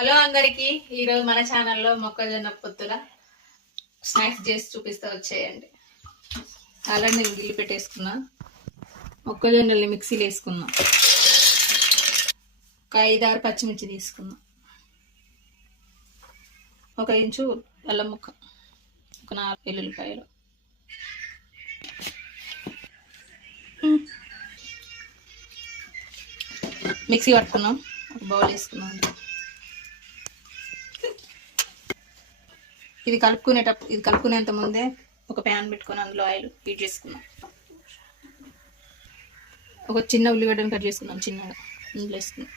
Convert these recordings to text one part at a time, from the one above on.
Hello అందరికి. ఈరోజు మన ఛానల్లో మొక్కజొన్న పొత్తుల స్నాక్స్ చేసి చూపిస్తూ వచ్చేయండి. అలా నేను గిల్లి పెట్టేసుకున్నా. మొక్కజొన్నల్ని మిక్సీలో వేసుకున్నా. ఒక ఐదారు పచ్చిమిర్చి తీసుకున్నా. ఒక ఇంచు అల్లం ముక్క. ఒక నాలుగు వెల్లుల్లిపాయలు. మిక్సీ పట్టుకున్నాం. ఒక బౌల్ వేసుకున్నాం. ఇది కలుపుకునేటప్పుడు ఇది కలుపుకునేంత ముందే ఒక ప్యాన్ పెట్టుకొని అందులో ఆయిల్ హీట్ చేసుకున్నాం ఒక చిన్న ఉల్లిగడ్డను కట్ చేసుకున్నాం చిన్నగా. అందులో వేసుకున్నాం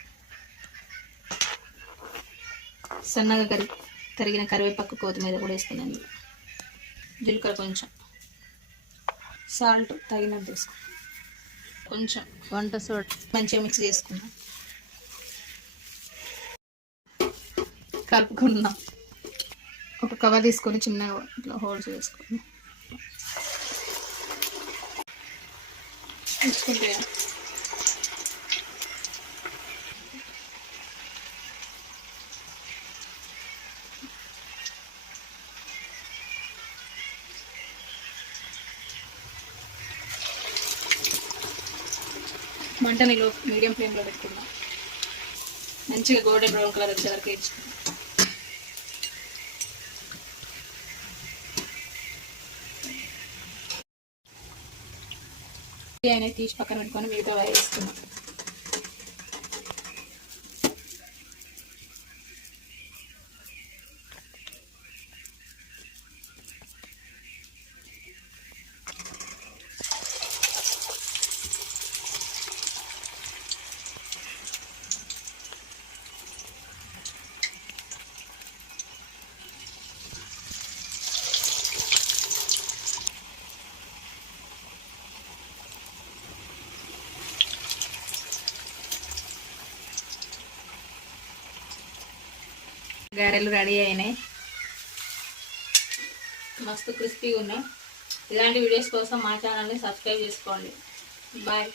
సన్నగా కరి తరిగిన కరివేపాకు కొత్తిమీర కూడా వేసుకున్నాం ఇందులో. జీలకర్ర కొంచెం. సాల్ట్ తగినంత వేసుకున్నాం కొంచెం. వంట సోడా. మంచిగా మిక్స్ చేసుకున్నాం కలుపుకున్నాం ఒక కవర్ తీసుకొని చిన్నగా ఇట్లా హోల్స్ వేసుకొని ఉంచుకుంటే మంటని మీడియం ఫ్లేమ్లో పెట్టుకుందాం. మంచిగా గోల్డెన్ బ్రౌన్ కలర్ వచ్చే వరకు వేయించుకుందాం. అనేది తీసి పక్కన పెట్టుకొని మిగతా వేసుకున్నాం. గారెలు రెడీ అయినాయి. మస్తు క్రిస్పీగా ఉన్నాయి. ఇలాంటి వీడియోస్ కోసం మా ఛానల్ని సబ్స్క్రైబ్ చేసుకోండి. బాయ్.